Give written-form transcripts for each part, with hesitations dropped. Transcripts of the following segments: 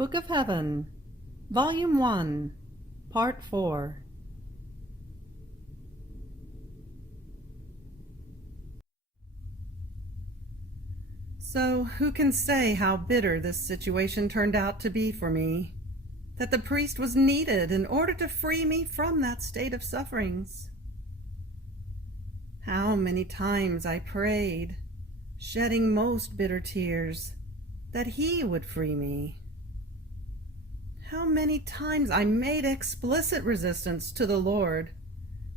Book of Heaven, Volume 1, Part 4. So, who can say how bitter this situation turned out to be for me? That the priest was needed in order to free me from that state of sufferings. How many times I prayed, shedding most bitter tears, that he would free me. How many times I made explicit resistance to the Lord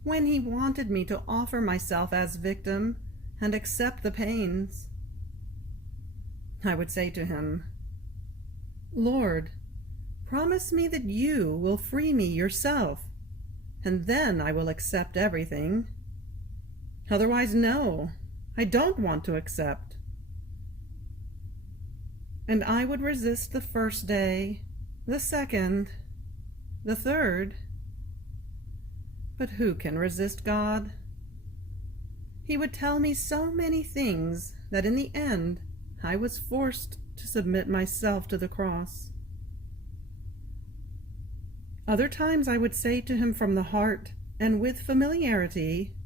when he wanted me to offer myself as victim and accept the pains. I would say to him, "Lord, promise me that you will free me yourself, and then I will accept everything. Otherwise, no, I don't want to accept." And I would resist the first day, the second, the third. But who can resist God? He would tell me so many things that in the end I was forced to submit myself to the cross. Other times I would say to him from the heart and with familiarity,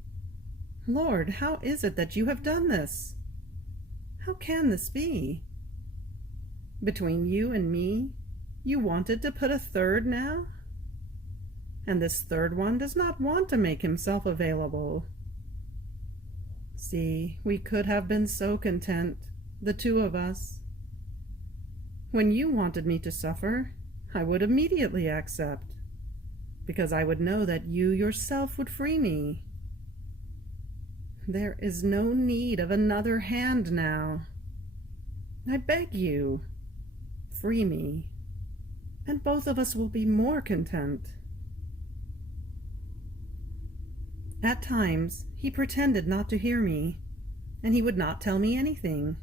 "Lord, how is it that you have done this? How can this be? Between you and me, you wanted to put a third now? And this third one does not want to make himself available. See, we could have been so content, the two of us. When you wanted me to suffer, I would immediately accept, because I would know that you yourself would free me. There is no need of another hand now. I beg you, free me, and both of us will be more content." At times, he pretended not to hear me, and he would not tell me anything.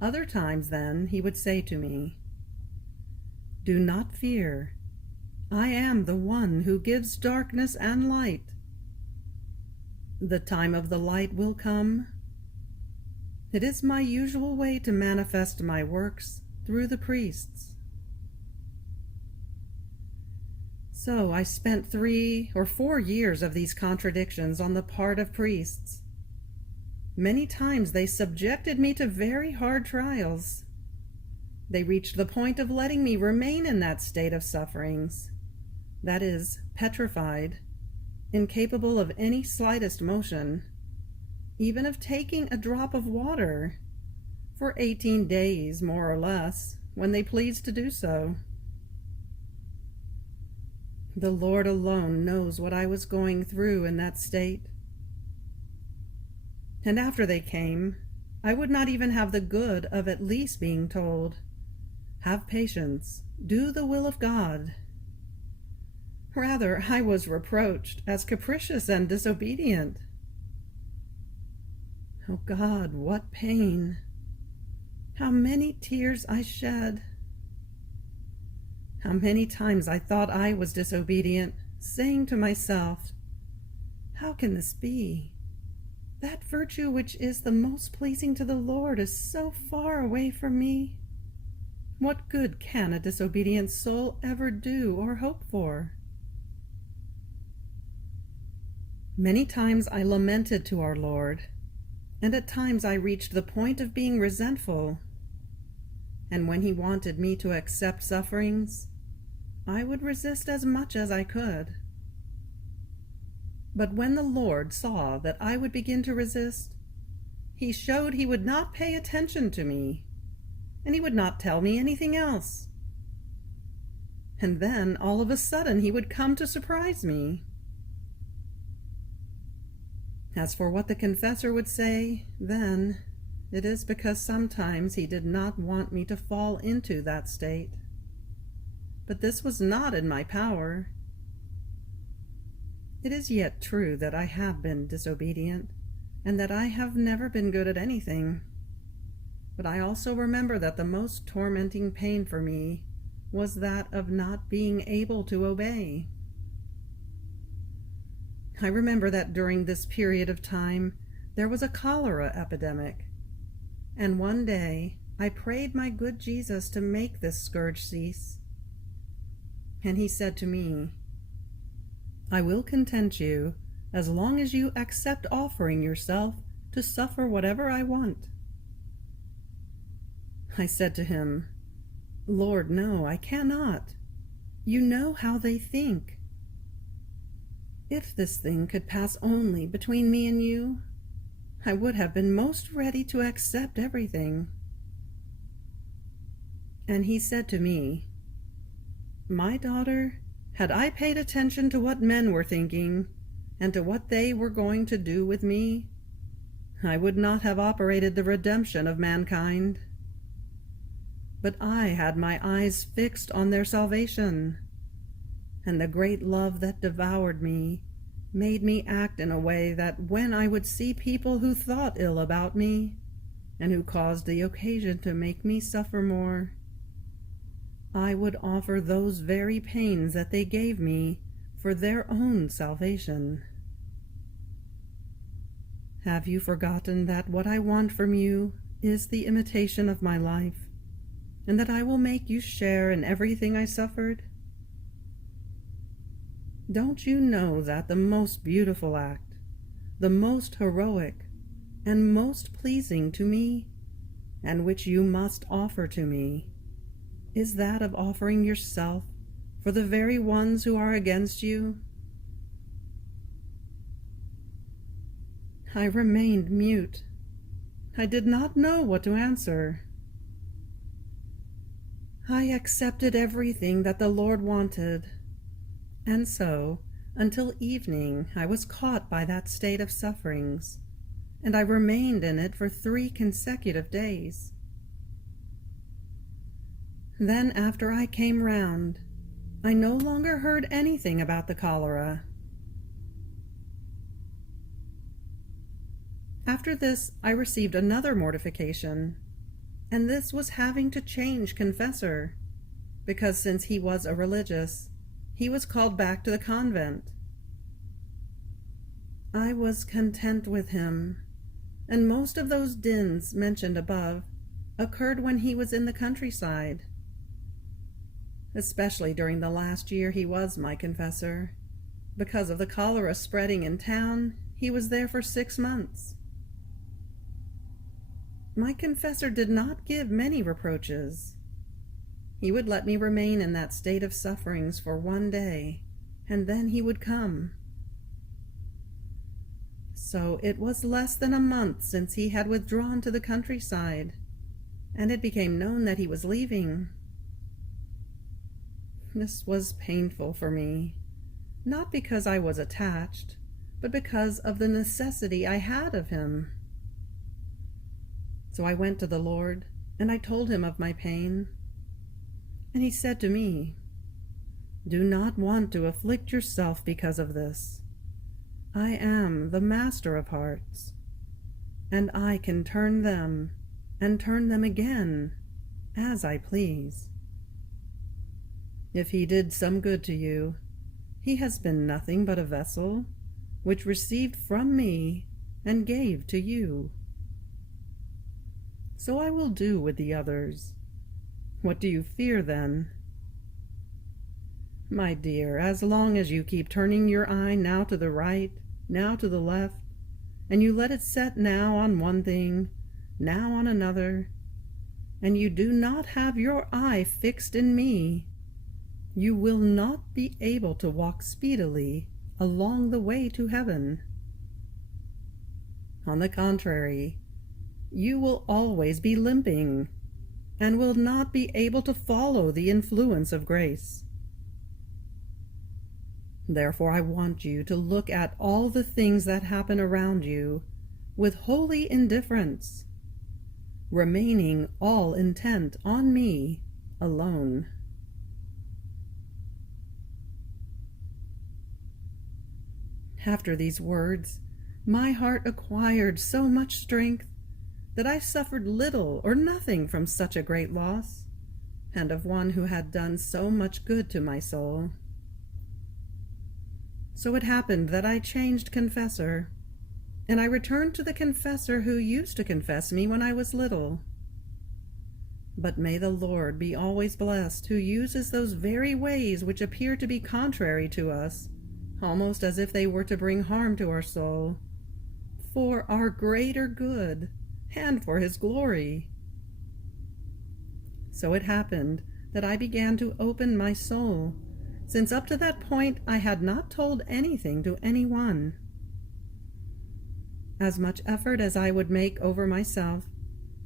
Other times, then, he would say to me, "Do not fear. I am the one who gives darkness and light. The time of the light will come. It is my usual way to manifest my works through the priests." So I spent 3 or 4 years of these contradictions on the part of priests. Many times they subjected me to very hard trials. They reached the point of letting me remain in that state of sufferings, that is, petrified, incapable of any slightest motion, even of taking a drop of water, for 18 days, more or less, when they pleased to do so. The Lord alone knows what I was going through in that state. And after they came, I would not even have the good of at least being told, "Have patience, do the will of God." Rather, I was reproached as capricious and disobedient. Oh God, what pain! How many tears I shed! How many times I thought I was disobedient, saying to myself, "How can this be? That virtue which is the most pleasing to the Lord is so far away from me. What good can a disobedient soul ever do or hope for?" Many times I lamented to our Lord, and at times I reached the point of being resentful. And when he wanted me to accept sufferings, I would resist as much as I could. But when the Lord saw that I would begin to resist, he showed he would not pay attention to me, and he would not tell me anything else. And then, all of a sudden, he would come to surprise me. As for what the confessor would say, then, it is because sometimes he did not want me to fall into that state. But this was not in my power. It is yet true that I have been disobedient, and that I have never been good at anything. But I also remember that the most tormenting pain for me was that of not being able to obey. I remember that during this period of time there was a cholera epidemic, and one day I prayed my good Jesus to make this scourge cease. And he said to me, I will content you as long as you accept offering yourself to suffer whatever I want. I said to him, Lord, no, I cannot. You know how they think. If this thing could pass only between me and you, I would have been most ready to accept everything. And he said to me, My daughter, had I paid attention to what men were thinking, and to what they were going to do with me, I would not have operated the redemption of mankind. But I had my eyes fixed on their salvation, and the great love that devoured me made me act in a way that when I would see people who thought ill about me, and who caused the occasion to make me suffer more, I would offer those very pains that they gave me for their own salvation. Have you forgotten that what I want from you is the imitation of my life, and that I will make you share in everything I suffered? Don't you know that the most beautiful act, the most heroic, and most pleasing to me, and which you must offer to me, is that of offering yourself for the very ones who are against you? I remained mute. I did not know what to answer. I accepted everything that the Lord wanted, and so, until evening, I was caught by that state of sufferings, and I remained in it for 3 consecutive days. Then, after I came round, I no longer heard anything about the cholera. After this, I received another mortification, and this was having to change confessor, because since he was a religious, he was called back to the convent. I was content with him, and most of those dins mentioned above occurred when he was in the countryside. Especially during the last year he was my confessor. Because of the cholera spreading in town, he was there for 6 months. My confessor did not give many reproaches. He would let me remain in that state of sufferings for 1 day, and then he would come. So it was less than a month since he had withdrawn to the countryside, and it became known that he was leaving. This was painful for me, not because I was attached, but because of the necessity I had of him. So I went to the Lord, and I told him of my pain. And he said to me, Do not want to afflict yourself because of this. I am the master of hearts, and I can turn them, and turn them again, as I please. If he did some good to you, he has been nothing but a vessel, which received from me and gave to you. So I will do with the others. What do you fear, then? My dear, as long as you keep turning your eye now to the right, now to the left, and you let it set now on one thing, now on another, and you do not have your eye fixed in me, you will not be able to walk speedily along the way to heaven. On the contrary, you will always be limping, and will not be able to follow the influence of grace. Therefore, I want you to look at all the things that happen around you with holy indifference, remaining all intent on me alone. After these words, my heart acquired so much strength that I suffered little or nothing from such a great loss, and of one who had done so much good to my soul. So it happened that I changed confessor, and I returned to the confessor who used to confess me when I was little. But may the Lord be always blessed, who uses those very ways which appear to be contrary to us, almost as if they were to bring harm to our soul, for our greater good and for his glory. So it happened that I began to open my soul, since up to that point I had not told anything to anyone. As much effort as I would make over myself,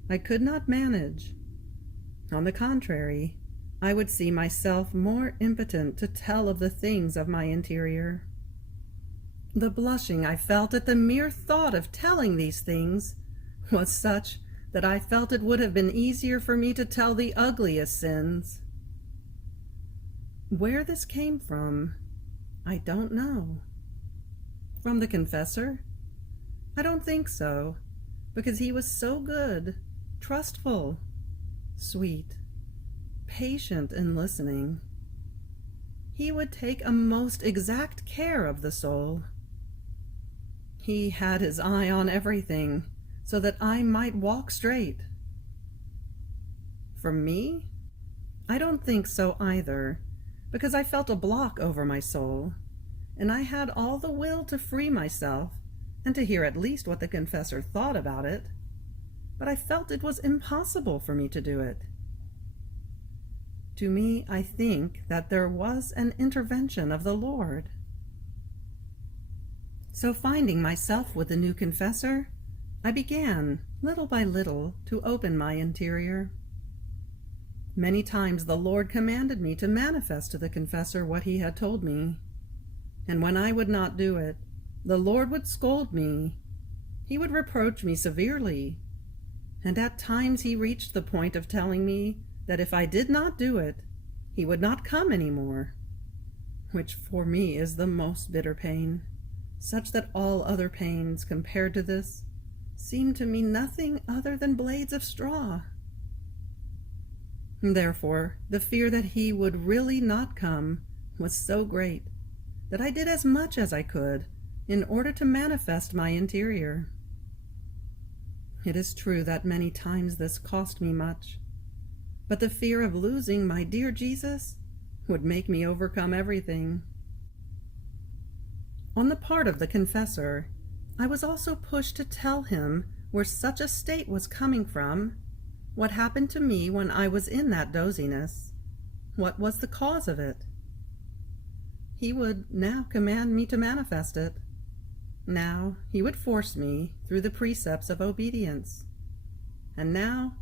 I could not manage. On the contrary, I would see myself more impotent to tell of the things of my interior. The blushing I felt at the mere thought of telling these things was such that I felt it would have been easier for me to tell the ugliest sins. Where this came from, I don't know. From the confessor? I don't think so, because he was so good, trustful, sweet, patient in listening. He would take a most exact care of the soul. He had his eye on everything, so that I might walk straight. From me? I don't think so either, because I felt a block over my soul, and I had all the will to free myself and to hear at least what the confessor thought about it, but I felt it was impossible for me to do it. To me, I think that there was an intervention of the Lord. So finding myself with the new confessor, I began, little by little, to open my interior. Many times the Lord commanded me to manifest to the confessor what he had told me, and when I would not do it, the Lord would scold me. He would reproach me severely, and at times he reached the point of telling me that if I did not do it, he would not come any more, which for me is the most bitter pain, such that all other pains compared to this seem to me nothing other than blades of straw. Therefore, the fear that he would really not come was so great that I did as much as I could in order to manifest my interior. It is true that many times this cost me much, but the fear of losing my dear Jesus would make me overcome everything. On the part of the confessor, I was also pushed to tell him where such a state was coming from, what happened to me when I was in that doziness, what was the cause of it. He would now command me to manifest it. Now he would force me through the precepts of obedience. And now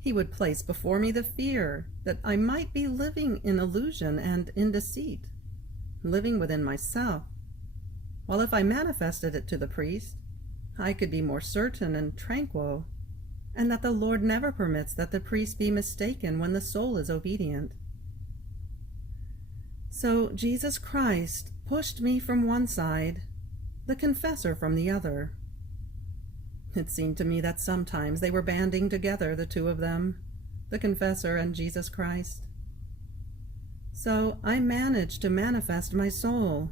he would place before me the fear that I might be living in illusion and in deceit, living within myself, while if I manifested it to the priest, I could be more certain and tranquil, and that the Lord never permits that the priest be mistaken when the soul is obedient. So Jesus Christ pushed me from one side, the confessor from the other. It seemed to me that sometimes they were banding together, the two of them, the confessor and Jesus Christ. So I managed to manifest my soul.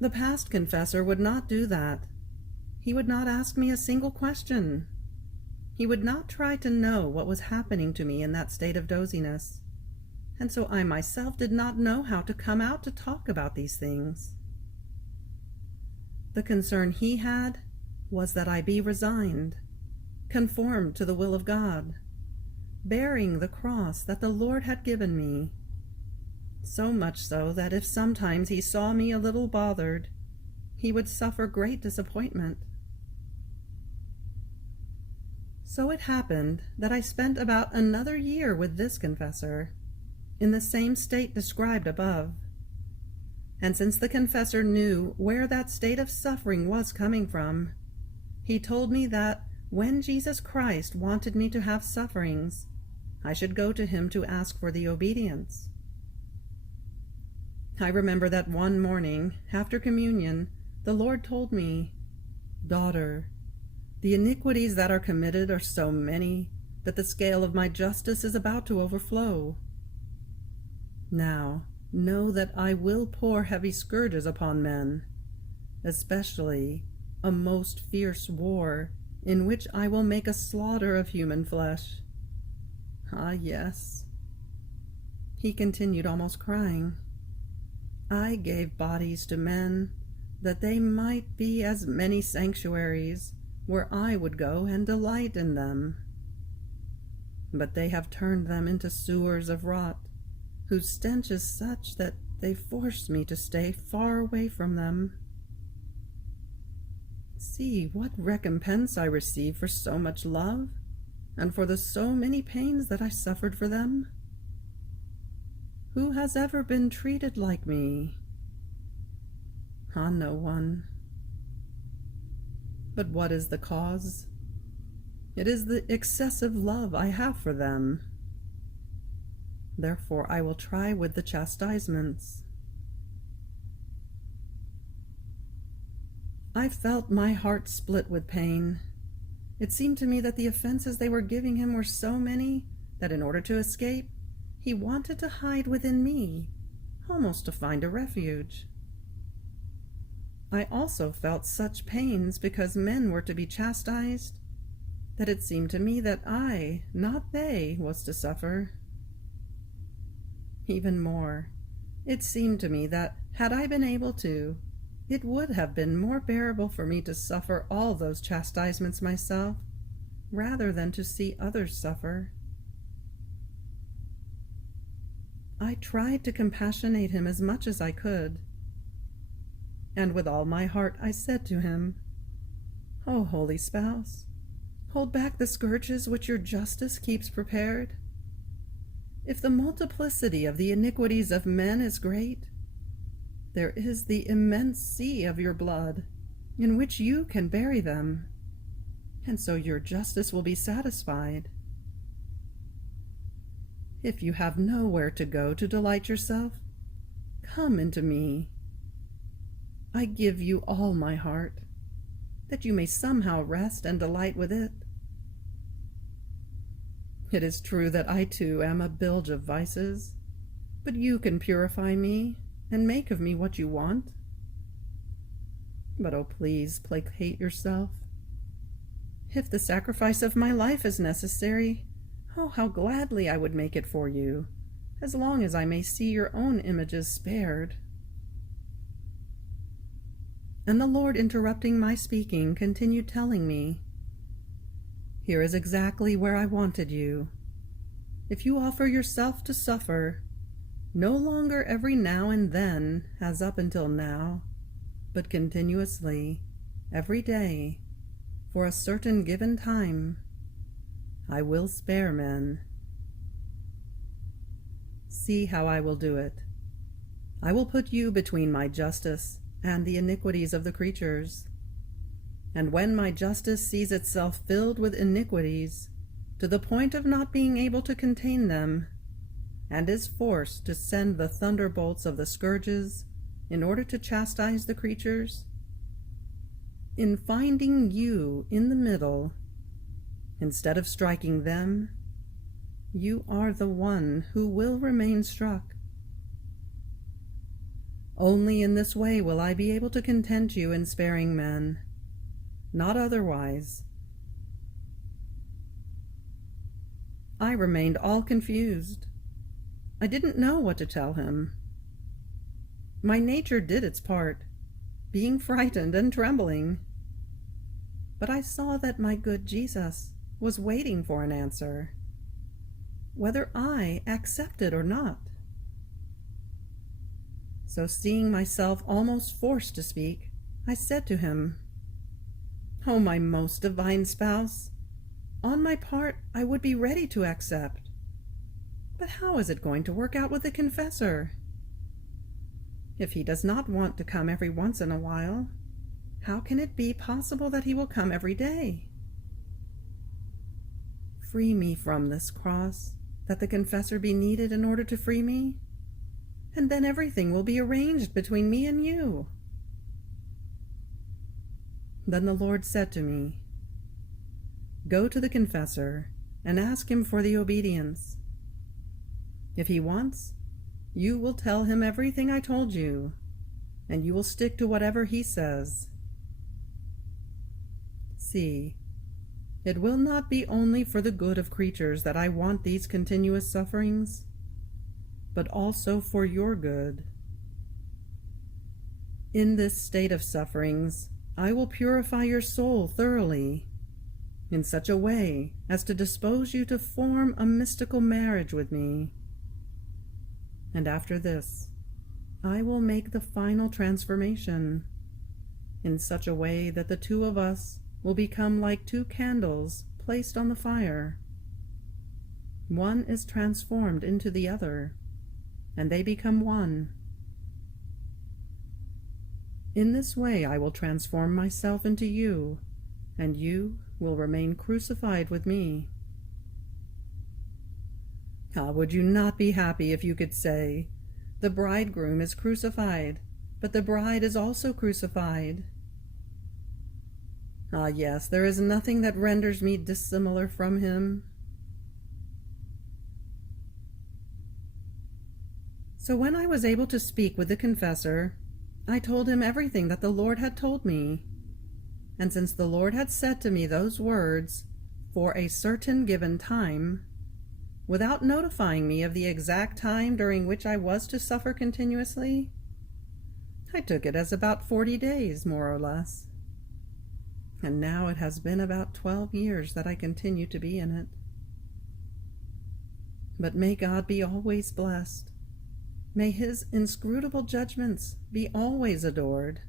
The past confessor would not do that. He would not ask me a single question. He would not try to know what was happening to me in that state of doziness, and so I myself did not know how to come out to talk about these things. The concern he had was that I be resigned, conformed to the will of God, bearing the cross that the Lord had given me, so much so that if sometimes he saw me a little bothered, he would suffer great disappointment. So it happened that I spent about another year with this confessor, in the same state described above. And since the confessor knew where that state of suffering was coming from, he told me that when Jesus Christ wanted me to have sufferings, I should go to him to ask for the obedience. I remember that one morning, after communion, the Lord told me, "Daughter, the iniquities that are committed are so many that the scale of my justice is about to overflow. Now, know that I will pour heavy scourges upon men, especially a most fierce war in which I will make a slaughter of human flesh, Ah, yes. He continued, almost crying. I gave bodies to men that they might be as many sanctuaries where I would go and delight in them. But they have turned them into sewers of rot, whose stench is such that they force me to stay far away from them. See what recompense I receive for so much love, and for the so many pains that I suffered for them. Who has ever been treated like me? Ah, no one. But what is the cause? It is the excessive love I have for them. Therefore I will try with the chastisements. I felt my heart split with pain. It seemed to me that the offenses they were giving him were so many that in order to escape, he wanted to hide within me, almost to find a refuge. I also felt such pains because men were to be chastised, that it seemed to me that I, not they, was to suffer. Even more, it seemed to me that, had I been able to, it would have been more bearable for me to suffer all those chastisements myself, rather than to see others suffer. I tried to compassionate him as much as I could, and with all my heart I said to him, O holy spouse, hold back the scourges which your justice keeps prepared. If the multiplicity of the iniquities of men is great, there is the immense sea of your blood, in which you can bury them, and so your justice will be satisfied. If you have nowhere to go to delight yourself, come into me. I give you all my heart, that you may somehow rest and delight with it. It is true that I too am a bilge of vices, but you can purify me and make of me what you want. But oh, please placate yourself. If the sacrifice of my life is necessary, oh, how gladly I would make it for you, as long as I may see your own images spared. And the Lord, interrupting my speaking, continued telling me, Here is exactly where I wanted you. If you offer yourself to suffer, no longer every now and then, as up until now, but continuously, every day, for a certain given time, I will spare men. See how I will do it. I will put you between my justice and the iniquities of the creatures. And when my justice sees itself filled with iniquities, to the point of not being able to contain them, and is forced to send the thunderbolts of the scourges in order to chastise the creatures, in finding you in the middle, instead of striking them, you are the one who will remain struck. Only in this way will I be able to content you in sparing men, not otherwise. I remained all confused. I didn't know what to tell him. My nature did its part, being frightened and trembling. But I saw that my good Jesus was waiting for an answer, whether I accepted or not. So, seeing myself almost forced to speak, I said to him, O my most divine spouse, on my part I would be ready to accept. But how is it going to work out with the confessor? If he does not want to come every once in a while, how can it be possible that he will come every day? Free me from this cross, that the confessor be needed in order to free me, and then everything will be arranged between me and you. Then the Lord said to me, Go to the confessor and ask him for the obedience. If he wants, you will tell him everything I told you, and you will stick to whatever he says. See, It will not be only for the good of creatures that I want these continuous sufferings, but also for your good. In this state of sufferings, I will purify your soul thoroughly, in such a way as to dispose you to form a mystical marriage with me. And after this, I will make the final transformation, in such a way that the two of us will become like two candles placed on the fire. One is transformed into the other, and they become one. In this way I will transform myself into you, and you will remain crucified with me. Ah, would you not be happy if you could say, "The bridegroom is crucified, but the bride is also crucified"? Ah, yes, there is nothing that renders me dissimilar from him. So when I was able to speak with the confessor, I told him everything that the Lord had told me. And since the Lord had said to me those words, "for a certain given time," without notifying me of the exact time during which I was to suffer continuously, I took it as about 40 days, more or less. And now it has been about 12 years that I continue to be in it. But may God be always blessed. May his inscrutable judgments be always adored.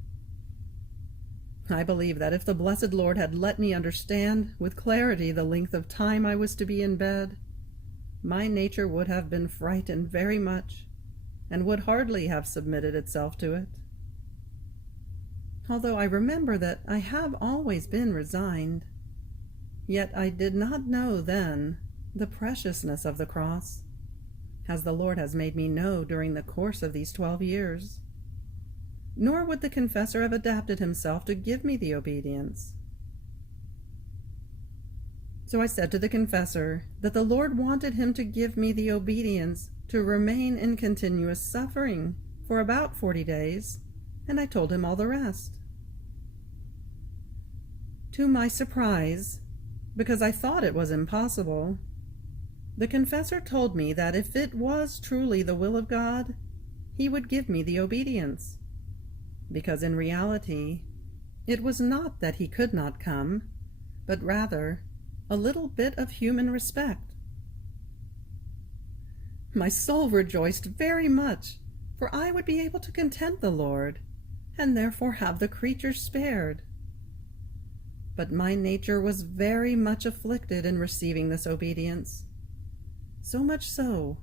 I believe that if the blessed Lord had let me understand with clarity the length of time I was to be in bed, my nature would have been frightened very much, and would hardly have submitted itself to it. Although I remember that I have always been resigned, yet I did not know then the preciousness of the cross, as the Lord has made me know during the course of these 12 years. Nor would the confessor have adapted himself to give me the obedience. So I said to the confessor that the Lord wanted him to give me the obedience to remain in continuous suffering for about 40 days, and I told him all the rest. To my surprise, because I thought it was impossible, the confessor told me that if it was truly the will of God, he would give me the obedience, because in reality, it was not that he could not come, but rather a little bit of human respect. My soul rejoiced very much, for I would be able to content the Lord, and therefore have the creatures spared. But my nature was very much afflicted in receiving this obedience, so much so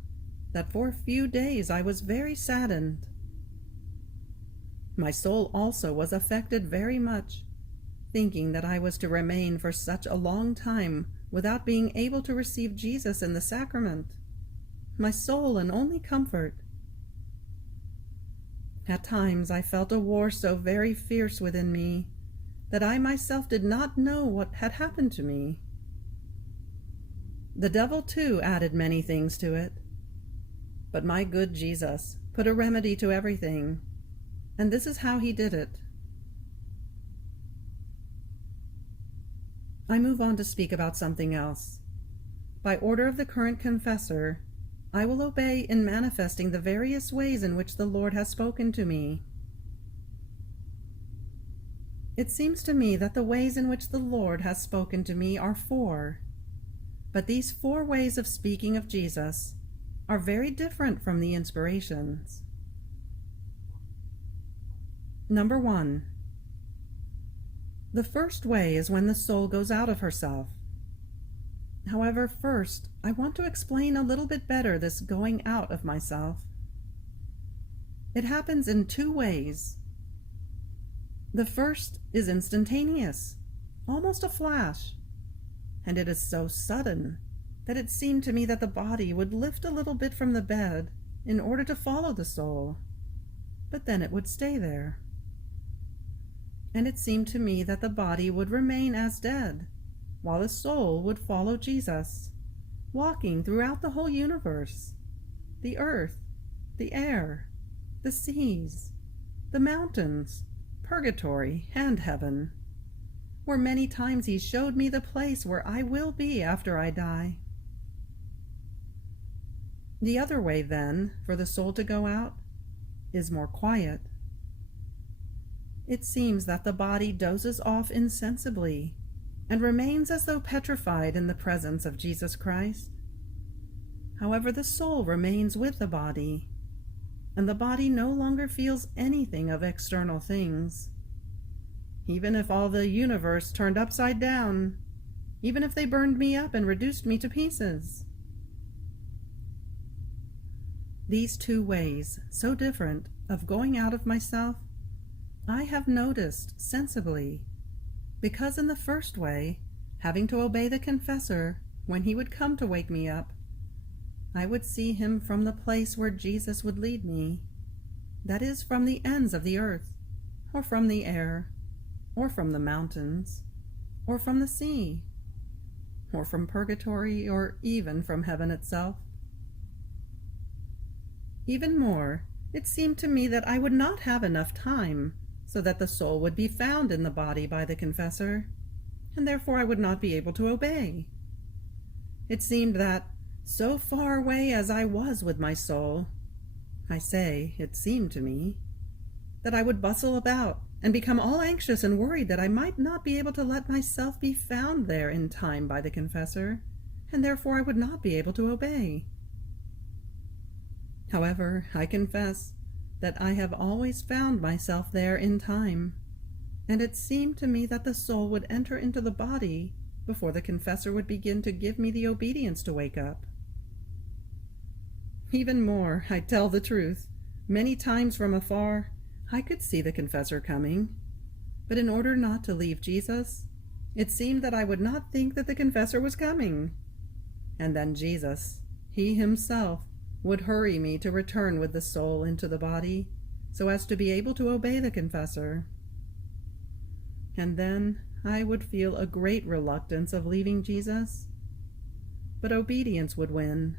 that for a few days I was very saddened. My soul also was affected very much, thinking that I was to remain for such a long time without being able to receive Jesus in the sacrament, my sole and only comfort. At times I felt a war so very fierce within me that I myself did not know what had happened to me. The devil, too, added many things to it. But my good Jesus put a remedy to everything, and this is how he did it. I move on to speak about something else. By order of the current confessor, I will obey in manifesting the various ways in which the Lord has spoken to me. It seems to me that the ways in which the Lord has spoken to me are 4, but these 4 ways of speaking of Jesus are very different from the inspirations. Number 1. The first way is when the soul goes out of herself. However, first, I want to explain a little bit better this going out of myself. It happens in 2 ways. The first is instantaneous, almost a flash, and it is so sudden that it seemed to me that the body would lift a little bit from the bed in order to follow the soul, but then it would stay there. And it seemed to me that the body would remain as dead, while the soul would follow Jesus, walking throughout the whole universe, the earth, the air, the seas, the mountains, purgatory, and heaven, or many times he showed me the place where I will be after I die. The other way, then, for the soul to go out is more quiet. It seems that the body dozes off insensibly and remains as though petrified in the presence of Jesus Christ. However, the soul remains with the body, and the body no longer feels anything of external things. Even if all the universe turned upside down, even if they burned me up and reduced me to pieces. These two ways, so different, of going out of myself, I have noticed sensibly, because in the first way, having to obey the confessor when he would come to wake me up, I would see him from the place where Jesus would lead me, that is, from the ends of the earth, or from the air, or from the mountains, or from the sea, or from purgatory, or even from heaven itself. Even more, it seemed to me that I would not have enough time so that the soul would be found in the body by the confessor, and therefore I would not be able to obey. It seemed that, so far away as I was with my soul, I say, it seemed to me, that I would bustle about and become all anxious and worried that I might not be able to let myself be found there in time by the confessor, and therefore I would not be able to obey. However, I confess that I have always found myself there in time, and it seemed to me that the soul would enter into the body before the confessor would begin to give me the obedience to wake up. Even more, I tell the truth, many times from afar, I could see the confessor coming, but in order not to leave Jesus, it seemed that I would not think that the confessor was coming. And then Jesus, he himself, would hurry me to return with the soul into the body, so as to be able to obey the confessor. And then I would feel a great reluctance of leaving Jesus, but obedience would win.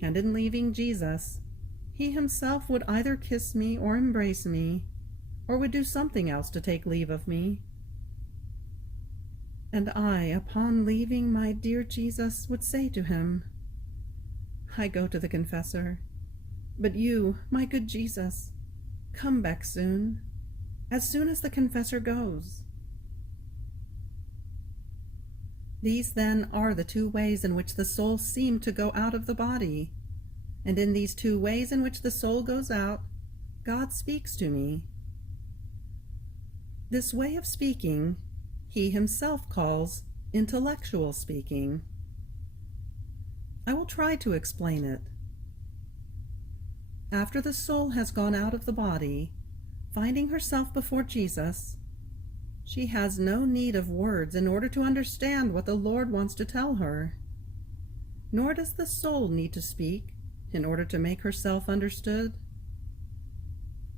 And in leaving Jesus, he himself would either kiss me or embrace me, or would do something else to take leave of me. And I, upon leaving my dear Jesus, would say to him, I go to the confessor, but you, my good Jesus, come back soon as the confessor goes. These, then, are the two ways in which the soul seemed to go out of the body, and in these two ways in which the soul goes out, God speaks to me. This way of speaking, he himself calls intellectual speaking. I will try to explain it. After the soul has gone out of the body, finding herself before Jesus, she has no need of words in order to understand what the Lord wants to tell her. Nor does the soul need to speak in order to make herself understood.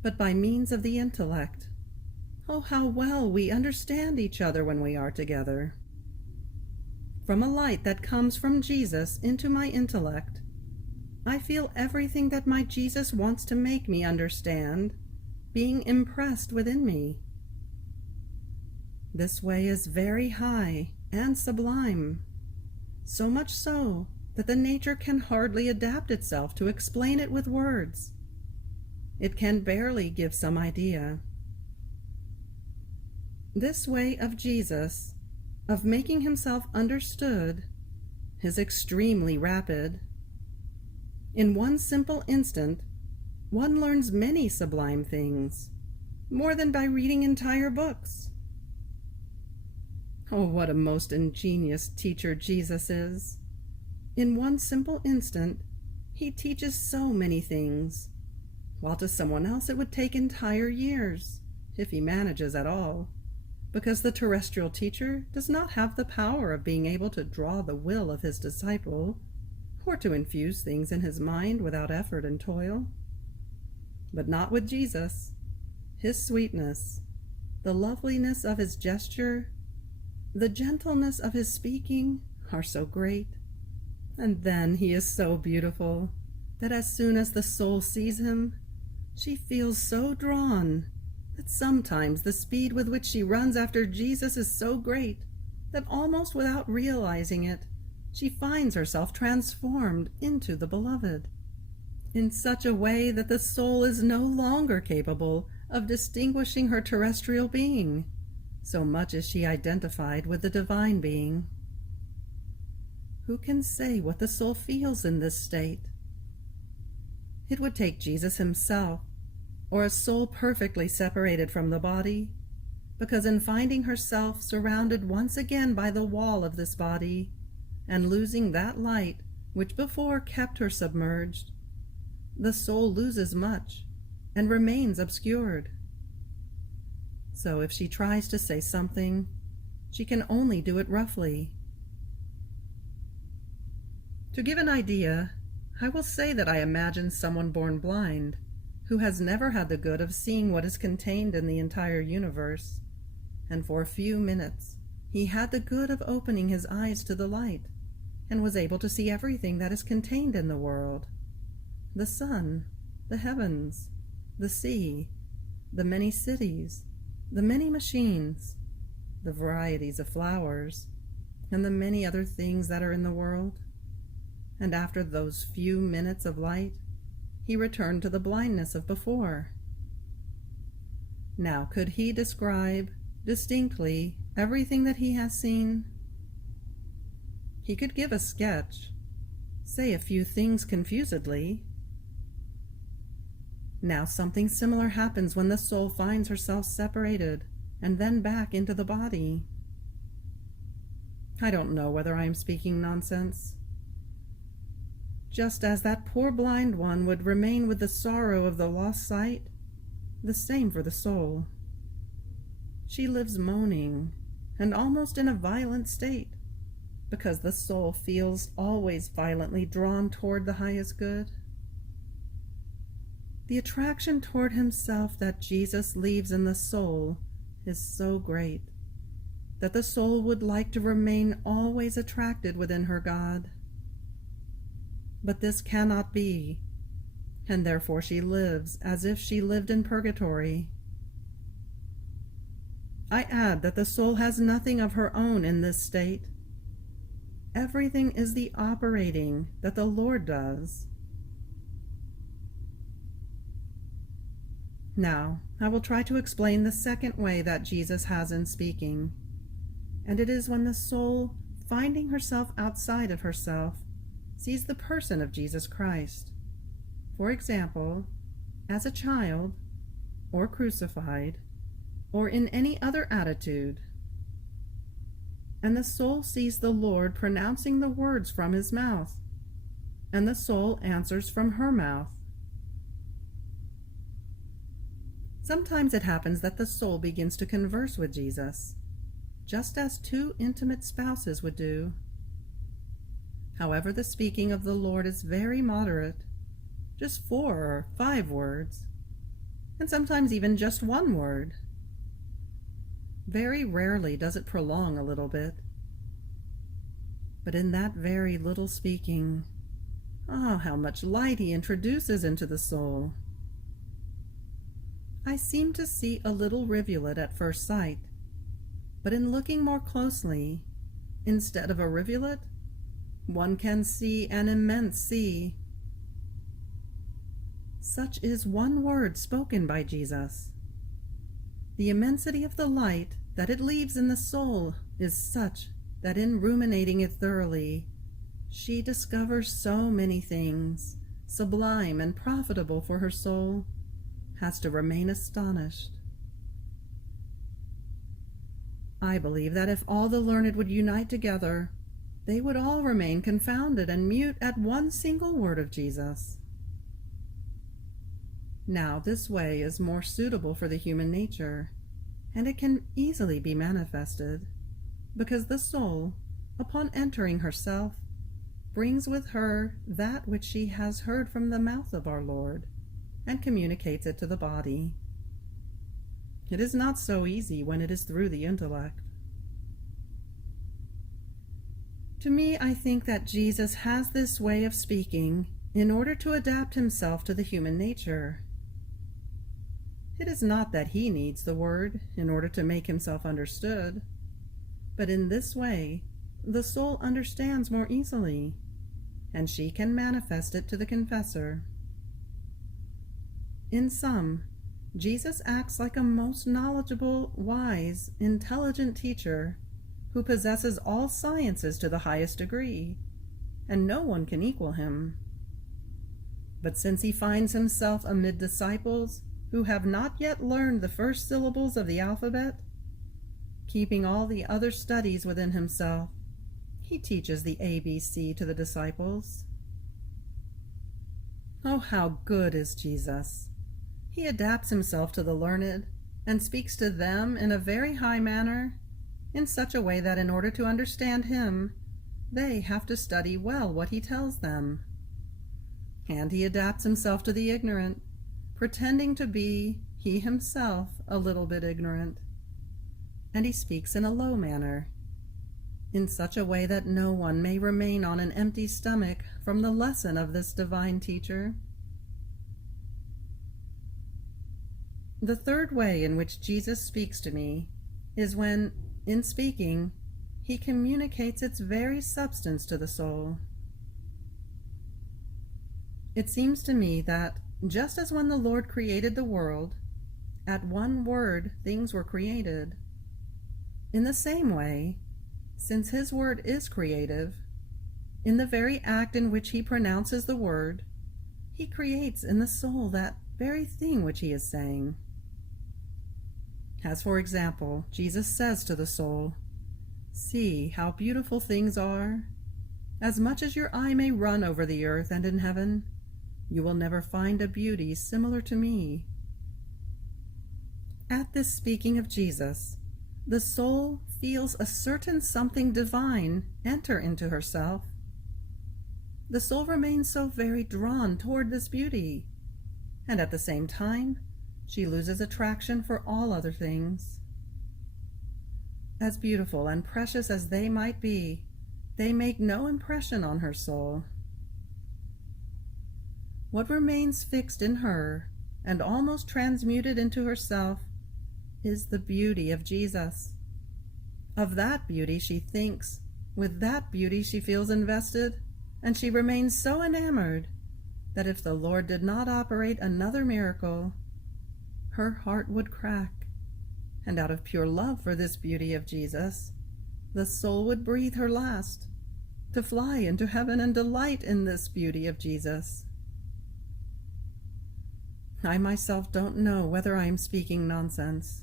But by means of the intellect, oh, how well we understand each other when we are together. From a light that comes from Jesus into my intellect, I feel everything that my Jesus wants to make me understand being impressed within me. This way is very high and sublime, so much so that the nature can hardly adapt itself to explain it with words. It can barely give some idea. This way of Jesus, of making himself understood, is extremely rapid. In one simple instant, one learns many sublime things, more than by reading entire books. Oh, what a most ingenious teacher Jesus is! In one simple instant, he teaches so many things, while to someone else it would take entire years, if he manages at all, because the terrestrial teacher does not have the power of being able to draw the will of his disciple, or to infuse things in his mind without effort and toil. But not with Jesus. His sweetness, the loveliness of his gesture, the gentleness of his speaking are so great, and then he is so beautiful that as soon as the soul sees him, she feels so drawn that sometimes the speed with which she runs after Jesus is so great that almost without realizing it, she finds herself transformed into the Beloved, in such a way that the soul is no longer capable of distinguishing her terrestrial being, so much is she identified with the divine being. Who can say what the soul feels in this state? It would take Jesus himself, or a soul perfectly separated from the body, because in finding herself surrounded once again by the wall of this body, and losing that light which before kept her submerged, the soul loses much and remains obscured. So if she tries to say something, she can only do it roughly. To give an idea, I will say that I imagine someone born blind, who has never had the good of seeing what is contained in the entire universe, and for a few minutes he had the good of opening his eyes to the light, and was able to see everything that is contained in the world: the sun, the heavens, the sea, the many cities, the many machines, the varieties of flowers, and the many other things that are in the world. And after those few minutes of light, he returned to the blindness of before. Now, could he describe distinctly everything that he has seen? He could give a sketch, say a few things confusedly. Now something similar happens when the soul finds herself separated and then back into the body. I don't know whether I am speaking nonsense. Just as that poor blind one would remain with the sorrow of the lost sight, the same for the soul. She lives moaning, and almost in a violent state, because the soul feels always violently drawn toward the highest good. The attraction toward himself that Jesus leaves in the soul is so great that the soul would like to remain always attracted within her God. But this cannot be, and therefore she lives as if she lived in purgatory. I add that the soul has nothing of her own in this state. Everything is the operating that the Lord does. Now, I will try to explain the second way that Jesus has in speaking, and it is when the soul, finding herself outside of herself, sees the person of Jesus Christ, for example, as a child, or crucified, or in any other attitude, and the soul sees the Lord pronouncing the words from his mouth, and the soul answers from her mouth. Sometimes it happens that the soul begins to converse with Jesus, just as two intimate spouses would do. However, the speaking of the Lord is very moderate, just 4 or 5 words, and sometimes even just 1 word. Very rarely does it prolong a little bit. But in that very little speaking, how much light he introduces into the soul. I seem to see a little rivulet at first sight, but in looking more closely, instead of a rivulet, one can see an immense sea. Such is one word spoken by Jesus. The immensity of the light that it leaves in the soul is such that in ruminating it thoroughly, she discovers so many things, sublime and profitable for her soul, has to remain astonished. I believe that if all the learned would unite together, they would all remain confounded and mute at one single word of Jesus. Now, this way is more suitable for the human nature, and it can easily be manifested, because the soul, upon entering herself, brings with her that which she has heard from the mouth of our Lord, and communicates it to the body. It is not so easy when it is through the intellect. To me, I think that Jesus has this way of speaking in order to adapt himself to the human nature. It is not that he needs the word in order to make himself understood, but in this way the soul understands more easily, and she can manifest it to the confessor. In sum, Jesus acts like a most knowledgeable, wise, intelligent teacher who possesses all sciences to the highest degree, and no one can equal him. But since he finds himself amid disciples who have not yet learned the first syllables of the alphabet, keeping all the other studies within himself, he teaches the ABC to the disciples. Oh, how good is Jesus! He adapts himself to the learned and speaks to them in a very high manner, in such a way that in order to understand him, they have to study well what he tells them. And he adapts himself to the ignorant, pretending to be, he himself, a little bit ignorant. And he speaks in a low manner, in such a way that no one may remain on an empty stomach from the lesson of this divine teacher. The third way in which Jesus speaks to me is when, in speaking, he communicates its very substance to the soul. It seems to me that, just as when the Lord created the world, at one word things were created, in the same way, since his word is creative, in the very act in which he pronounces the word, he creates in the soul that very thing which he is saying. As, for example, Jesus says to the soul, "See how beautiful things are. As much as your eye may run over the earth and in heaven, you will never find a beauty similar to me." At this speaking of Jesus, the soul feels a certain something divine enter into herself. The soul remains so very drawn toward this beauty, and at the same time, she loses attraction for all other things. As beautiful and precious as they might be, they make no impression on her soul. What remains fixed in her and almost transmuted into herself is the beauty of Jesus. Of that beauty she thinks, with that beauty she feels invested, and she remains so enamored that if the Lord did not operate another miracle, her heart would crack, and out of pure love for this beauty of Jesus, the soul would breathe her last, to fly into heaven and delight in this beauty of Jesus. I myself don't know whether I am speaking nonsense.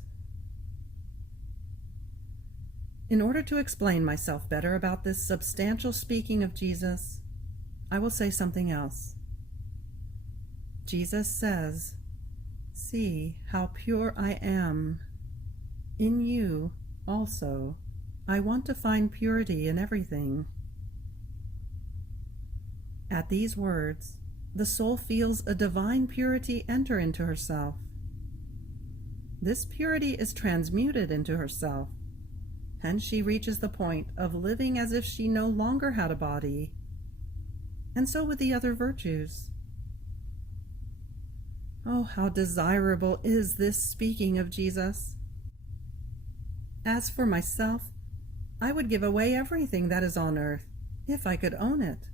In order to explain myself better about this substantial speaking of Jesus, I will say something else. Jesus says, "See how pure I am. In you, also, I want to find purity in everything." At these words, the soul feels a divine purity enter into herself. This purity is transmuted into herself, and she reaches the point of living as if she no longer had a body, and so with the other virtues. Oh, how desirable is this speaking of Jesus! As for myself, I would give away everything that is on earth, if I could own it,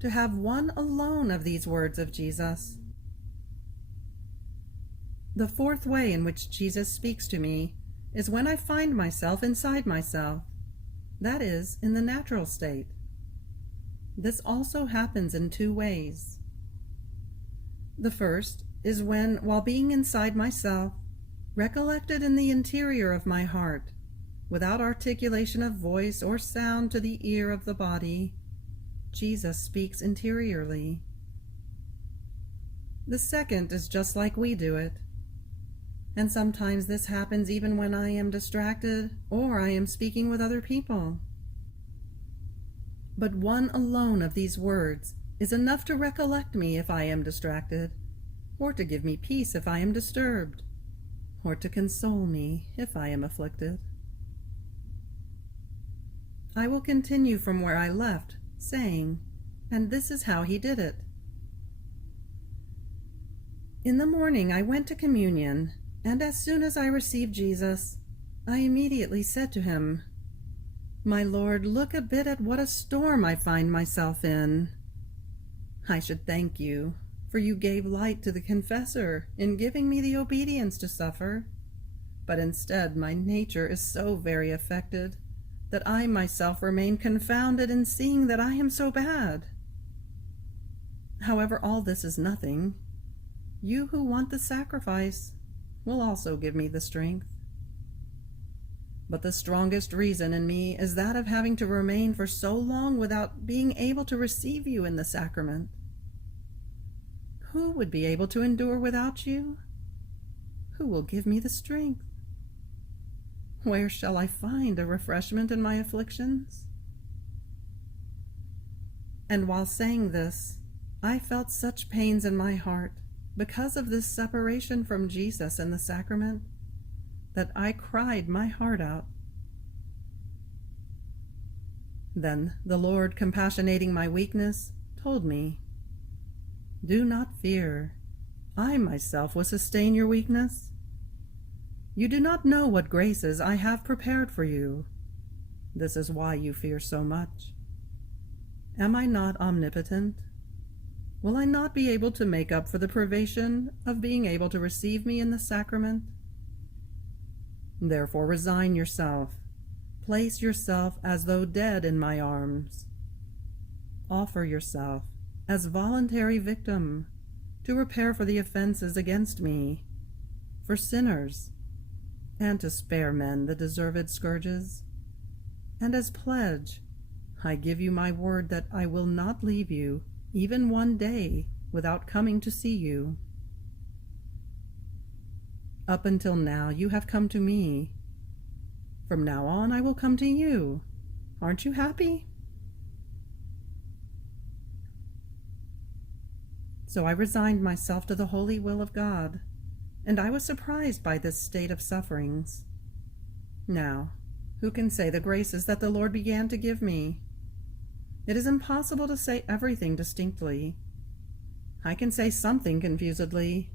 to have one alone of these words of Jesus. The fourth way in which Jesus speaks to me is when I find myself inside myself, that is, in the natural state. This also happens in two ways. The first is when, while being inside myself, recollected in the interior of my heart, without articulation of voice or sound to the ear of the body, Jesus speaks interiorly. The second is just like we do it, and sometimes this happens even when I am distracted or I am speaking with other people. But one alone of these words is enough to recollect me if I am distracted, or to give me peace if I am disturbed, or to console me if I am afflicted. I will continue from where I left, saying, and this is how he did it. In the morning I went to communion, And as soon as I received Jesus, I immediately said to him, "My Lord, look a bit at what a storm I find myself in. I should thank you, for you gave light to the confessor in giving me the obedience to suffer. But instead my nature is so very affected that I myself remain confounded in seeing that I am so bad. However, all this is nothing. You who want the sacrifice will also give me the strength. But the strongest reason in me is that of having to remain for so long without being able to receive you in the sacrament. Who would be able to endure without you? Who will give me the strength? Where shall I find a refreshment in my afflictions?" And while saying this, I felt such pains in my heart because of this separation from Jesus and the sacrament that I cried my heart out. Then the Lord, compassionating my weakness, told me, "Do not fear. I myself will sustain your weakness. You do not know what graces I have prepared for you. This is why you fear so much. Am I not omnipotent? Will I not be able to make up for the privation of being able to receive me in the sacrament? Therefore resign yourself. Place yourself as though dead in my arms. Offer yourself as voluntary victim to repair for the offenses against me, for sinners, and to spare men the deserved scourges. And as pledge, I give you my word that I will not leave you even one day without coming to see you. Up until now you have come to me. From now on I will come to you. Aren't you happy?" So I resigned myself to the holy will of God, and I was surprised by this state of sufferings. Now, who can say the graces that the Lord began to give me? It is impossible to say everything distinctly. I can say something confusedly,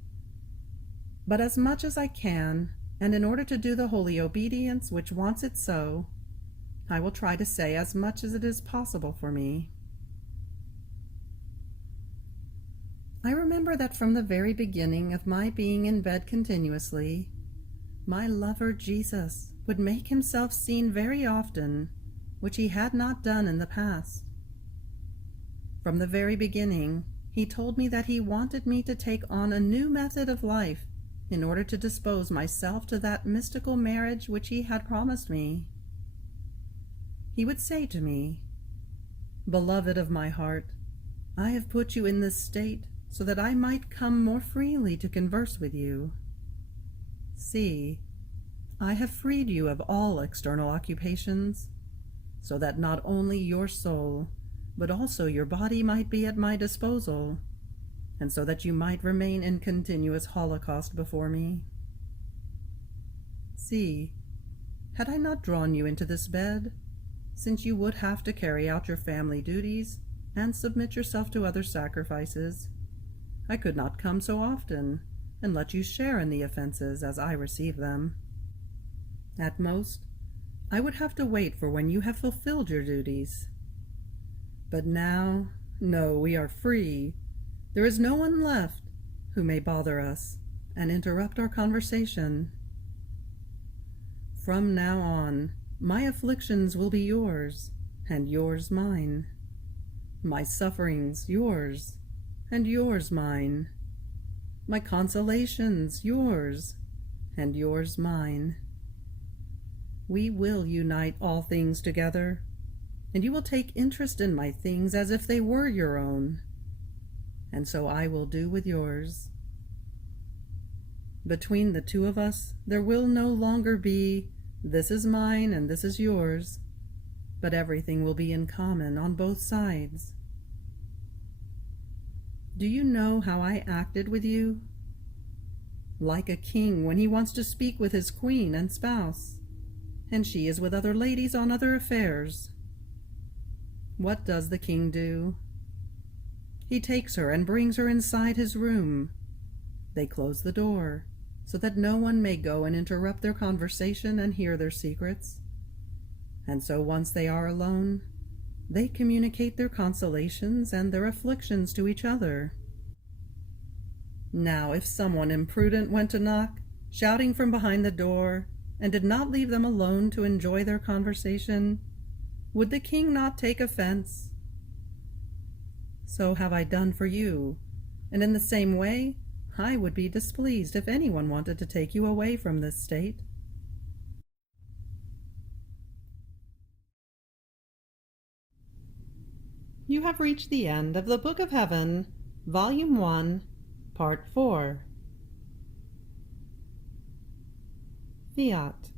but as much as I can, and in order to do the holy obedience which wants it so, I will try to say as much as it is possible for me. I remember that from the very beginning of my being in bed continuously, my lover Jesus would make himself seen very often, which he had not done in the past. From the very beginning, he told me that he wanted me to take on a new method of life in order to dispose myself to that mystical marriage which he had promised me. He would say to me, "Beloved of my heart, I have put you in this state so that I might come more freely to converse with you. See, I have freed you of all external occupations, so that not only your soul, but also your body might be at my disposal, and so that you might remain in continuous holocaust before me. See, had I not drawn you into this bed, since you would have to carry out your family duties and submit yourself to other sacrifices, I could not come so often and let you share in the offenses as I receive them. At most, I would have to wait for when you have fulfilled your duties. But now, no, we are free. There is no one left who may bother us and interrupt our conversation. From now on, my afflictions will be yours, and yours mine. My sufferings yours, and yours mine. My consolations yours, and yours mine. We will unite all things together, and you will take interest in my things as if they were your own, and so I will do with yours. Between the two of us there will no longer be, this is mine and this is yours, but everything will be in common on both sides. Do you know how I acted with you? Like a king when he wants to speak with his queen and spouse, and she is with other ladies on other affairs. What does the king do? He takes her and brings her inside his room. They close the door, so that no one may go and interrupt their conversation and hear their secrets. And so once they are alone, they communicate their consolations and their afflictions to each other. Now, if someone imprudent went to knock, shouting from behind the door, and did not leave them alone to enjoy their conversation, would the king not take offense? So have I done for you, and in the same way I would be displeased if anyone wanted to take you away from this state. You have reached the end of the Book of Heaven, Volume 1, Part 4. Fiat.